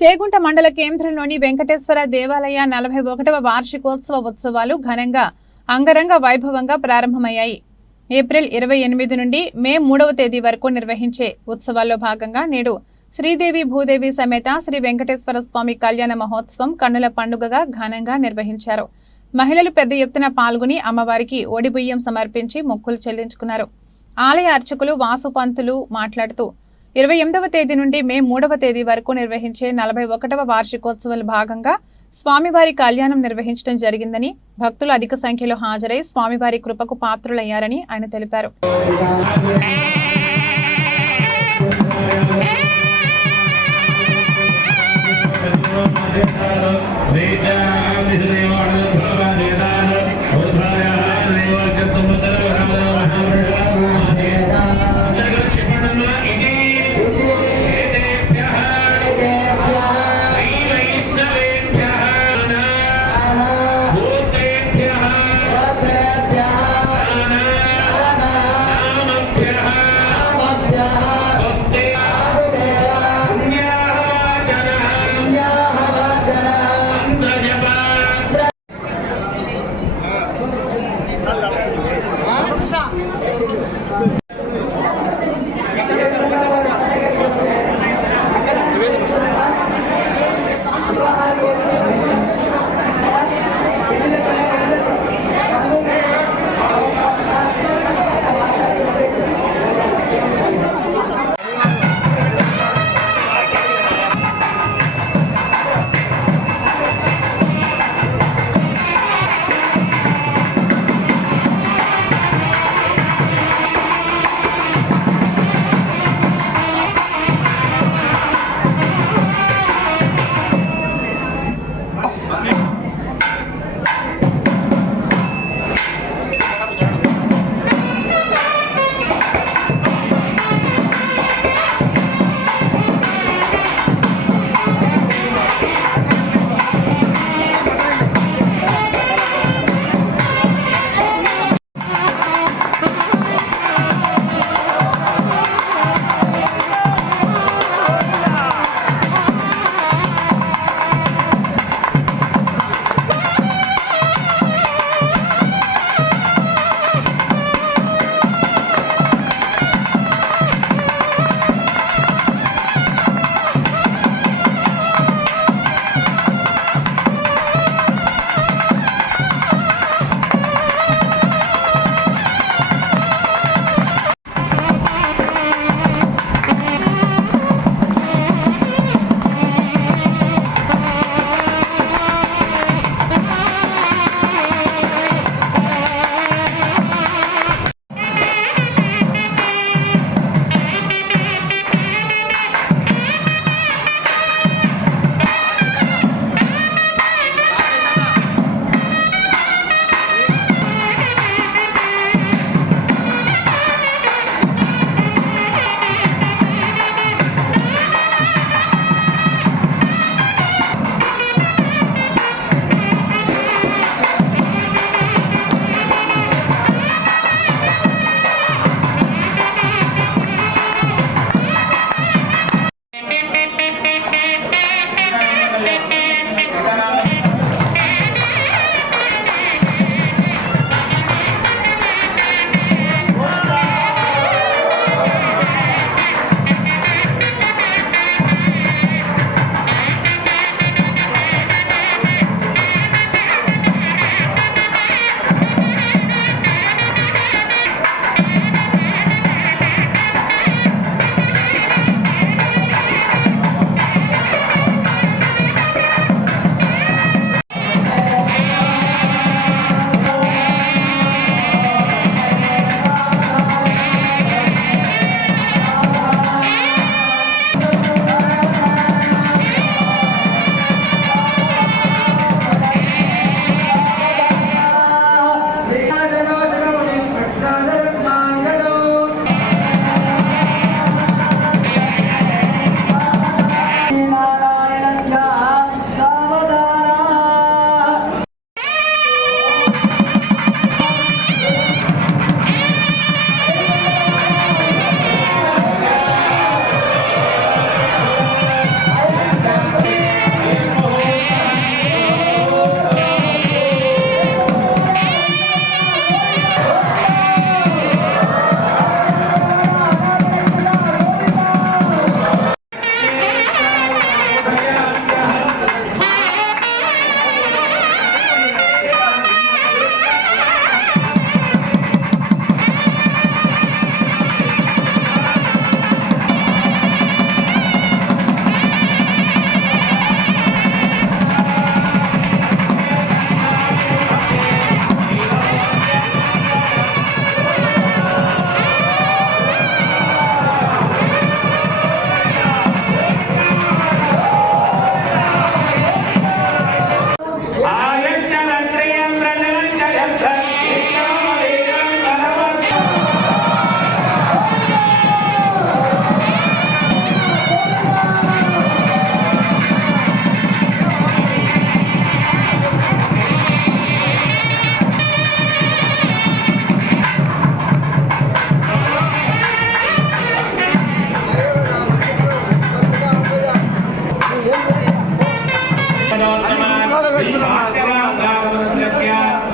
చేగుంట మండల కేంద్రంలోని వెంకటేశ్వర దేవాలయ 41వ వార్షికోత్సవ ఉత్సవాలు ఘనంగా అంగరంగ వైభవంగా ప్రారంభమయ్యాయి. ఏప్రిల్ 28 నుండి మే 3వ తేదీ వరకు నిర్వహించే ఉత్సవాల్లో భాగంగా నేడు శ్రీదేవి భూదేవి సమేత శ్రీ వెంకటేశ్వర స్వామి కళ్యాణ మహోత్సవం కన్నుల పండుగగా ఘనంగా నిర్వహించారు. మహిళలు పెద్ద ఎత్తున పాల్గొని అమ్మవారికి ఓడిబియ్యం సమర్పించి మొక్కులు చెల్లించుకున్నారు. ఆలయ అర్చకులు వాసుపంతులు మాట్లాడుతూ 28వ తేదీ నుండి మే 3వ తేదీ వరకు నిర్వహించే 41వ వార్షికోత్సవాల భాగంగా స్వామివారి కళ్యాణం నిర్వహించడం జరిగిందని, భక్తులు అధిక సంఖ్యలో హాజరై స్వామివారి కృపకు పాత్రులయ్యారని ఆయన తెలిపారు.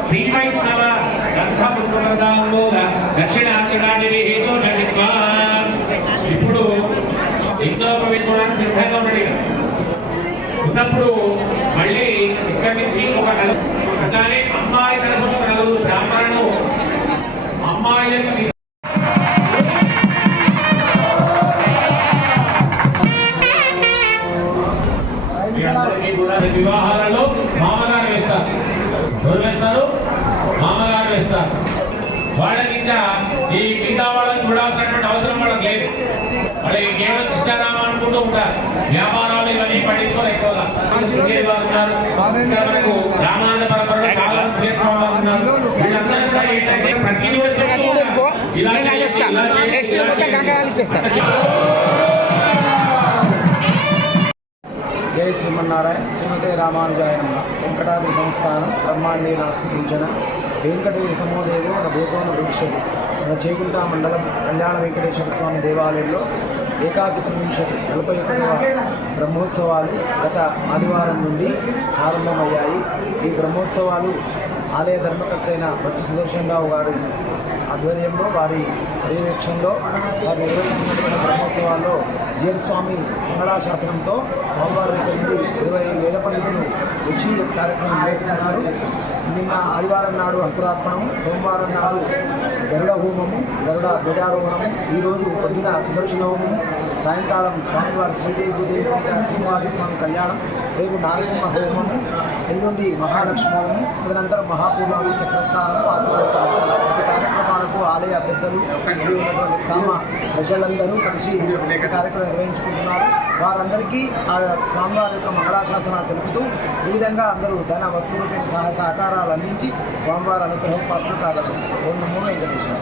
శ్రీ వైష్ణవ దక్షిణాచిరాదేవి హేతో జడిత్వా. ఇప్పుడు ఇంట్లో ప్రవేశించడానికి సిద్ధంగా ఉన్నప్పుడు మళ్ళీ ఇక్కడి నుంచి ఒక అలానే అమ్మాయి తరఫున నలుగురు బ్రాహ్మణులు అమ్మాయిలను వివాహాలలో మామగారు వేస్తారు. ఎవరు వేస్తారు? మామగారు వేస్తారు. వాళ్ళకి ఇంకా ఈ మిగతా వాళ్ళని చూడాల్సినటువంటి అవసరం వాళ్ళకి లేదు. వాళ్ళకి కేవలం కృష్ణారామ అనుకుంటూ ఉంటారు. వ్యాపారాలు ఇవన్నీ పట్టించుకోవాలి ఎక్కువగా. మనకు రామానంద పరపరలో చాలా ఉన్నారు. వీళ్ళందరూ కూడా ఏంటంటే ప్రతి ఇలా జై శ్రీమన్నారాయణ. శ్రీమతే రామానుజాయ నమః. వెంకటాద్రి సంస్థానం బ్రహ్మాండే నాస్తి కించన వెంకటేశ్వర సమోదేవో భూతోన భవిష్యత్తు. మన చేగుంట మండలం కళ్యాణ వెంకటేశ్వర స్వామి దేవాలయంలో ఏకాచతుర్వింశతి 41వ బ్రహ్మోత్సవాలు గత ఆదివారం నుండి ప్రారంభమయ్యాయి. ఈ బ్రహ్మోత్సవాలు ఆలయ ధర్మకర్త అయిన బచ్చు సుదర్శనరావు గారి ఆధ్వర్యంలో, వారి పర్యవేక్షణలో వారు నిర్వహిస్తున్నటువంటి బ్రహ్మోత్సవాల్లో జీరస్వామి మంగళాశాసనంతో స్వామివారి దగ్గర నుండి 20 వేద పండితులు వచ్చి కార్యక్రమం నిర్వహిస్తున్నారు. నిన్న ఆదివారం నాడు అంకురార్పణము, సోమవారం నాడు గరుడ హోమము, గరుడ ధ్వజారోహణము, ఈరోజు పొద్దున సుదర్శన హోమము, సాయంకాలం స్వామివారి శ్రీదేవి భూదేవి సమేత శ్రీనివాస స్వామి కళ్యాణం, రేపు నారసింహ హోమము, ఎల్లుండి మహాలక్ష్మి హోమము, తదనంతరం మహాపూర్ణాలు చక్రస్నానము ఆచరించారు. ఈ కార్యక్రమాలకు ఆలయ పెద్దలు గ్రామ ప్రజలందరూ కలిసి కార్యక్రమం నిర్వహించుకుంటున్నారు. వారందరికీ ఆ స్వామివారి యొక్క మంగళాశాసనాలు తెలుపుతూ ఈ విధంగా అందరూ ధన వస్తువులపైన సహాయ సహకారాలు అందించి స్వామివారి అనుగ్రహం పాత్రలు కాగలరు. 2 వెంకటేశ్వర.